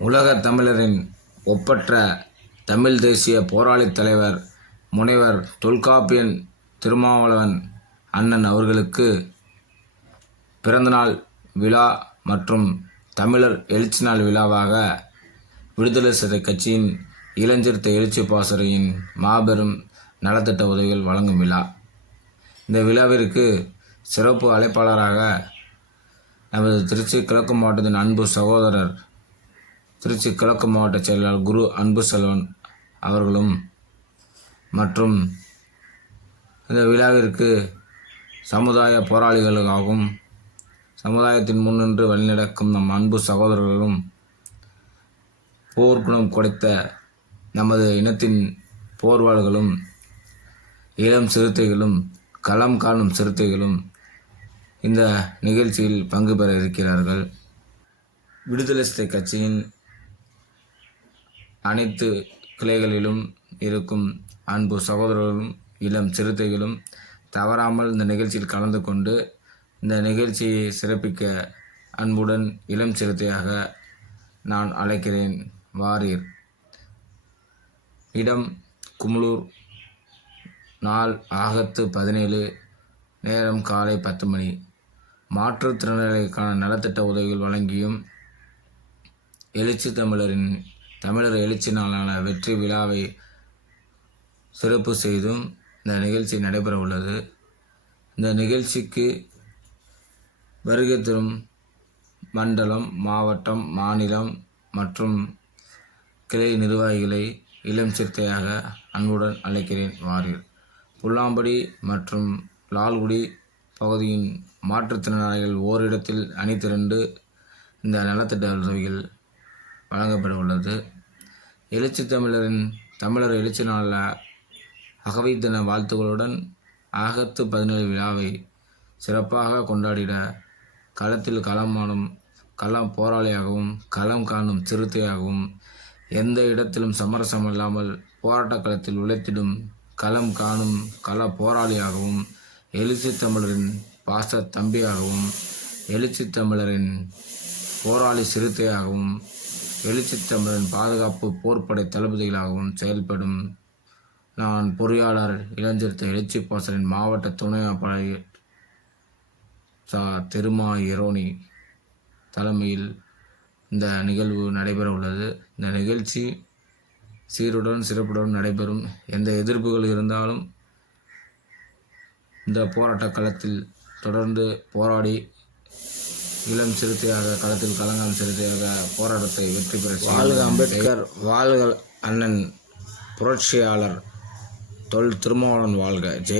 உலகத் தமிழரின் ஒப்பற்ற தமிழ் தேசிய போராளித் தலைவர் முனைவர் தொல்காப்பியன் திருமாவளவன் அண்ணன் அவர்களுக்கு பிறந்தநாள் விழா மற்றும் தமிழர் எழுச்சி நாள் விழாவாக விடுதலை சிறை கட்சியின் இளஞ்சிறுத்த எழுச்சி பாசறையின் மாபெரும் நலத்திட்ட உதவிகள் வழங்கும் விழா. இந்த விழாவிற்கு சிறப்பு அழைப்பாளராக நமது திருச்சி கிழக்கு மாவட்டத்தின் அன்பு சகோதரர் திருச்சி கிழக்கு மாவட்ட செயலாளர் குரு அன்பு செல்வன் அவர்களும் மற்றும் இந்த விழாவிற்கு சமுதாய போராளிகளுக்காகவும் சமுதாயத்தின் முன்னின்று வழிநடக்கும் நம் அன்பு சகோதரர்களும் போர்க்குணம் கொடுத்த நமது இனத்தின் போர்வாள்களும் இளம் சிறுத்தைகளும் களம் காணும் சிறுத்தைகளும் இந்த நிகழ்ச்சியில் பங்கு பெற இருக்கிறார்கள். விடுதலை சிறுத்தை கட்சியின் அனைத்து கிளைகளிலும் இருக்கும் அன்பு சகோதரர்களும் இளம் சிறுத்தைகளும் தவறாமல் இந்த நிகழ்ச்சியில் கலந்து கொண்டு இந்த நிகழ்ச்சியை சிறப்பிக்க அன்புடன் இளம் சிறுத்தையாக நான் அழைக்கிறேன். வாரீர். இடம் குமுளூர். நாள் ஆகத்து பதினேழு. நேரம் காலை பத்து மணி. மாற்றுத்திறனாளிகளுக்கான நலத்திட்ட உதவிகள் வழங்கியும் எழுச்சி தமிழரின் தமிழர் எழுச்சி நாளான வெற்றி விழாவை சிறப்பு செய்தும் இந்த நிகழ்ச்சி நடைபெற உள்ளது. இந்த நிகழ்ச்சிக்கு வருகை தரும் மண்டலம் மாவட்டம் மாநிலம் மற்றும் கிளை நிர்வாகிகளை இளம் சிறுத்தையாக அன்புடன் அழைக்கிறேன் வாரீர் புல்லாம்படி மற்றும் லால்குடி பகுதியின் மாற்றுத்திறனாளிகள் ஓரிடத்தில் அணி திரண்டு இந்த நலத்திட்ட உதவிகள் வழங்கப்பட உள்ளது எழுச்சி தமிழரின் தமிழர் எழுச்சி நாளில் அகவை தின வாழ்த்துக்களுடன் ஆகத்து பதினேழு விழாவை சிறப்பாக கொண்டாடிட களத்தில் களமாடும் களம் போராளியாகவும் களம் காணும் சிறுத்தையாகவும் எந்த இடத்திலும் சமரசம் இல்லாமல் போராட்ட களத்தில் உழைத்திடும் களம் காணும் கள போராளியாகவும் எழுச்சி தமிழரின் பாச தம்பியாகவும் எழுச்சி தமிழரின் போராளி சிறுத்தையாகவும் எழுச்சி பாதுகாப்பு போர்ப்படை தளபதிகளாகவும் செயல்படும். நான் பொறியாளர் இளஞ்சிருத்த எழுச்சி பாசலின் மாவட்ட துணை சா. திருமா இரோனி தலைமையில் இந்த நிகழ்வு நடைபெற உள்ளது இந்த நிகழ்ச்சி சீருடன் சிறப்புடன் நடைபெறும். எந்த எதிர்ப்புகள் இருந்தாலும் இந்த போராட்ட களத்தில் தொடர்ந்து போராடி இளம் சிறுத்தையாக களத்தில் கலங்காம் சிறுத்தையாக போராட்டத்தை வெற்றி பெற வாழ்க அம்பேத்கர். வாழ்க அண்ணன் புரட்சியாளர் தொல் திருமாவளவன் வாழ்க. ஜெய்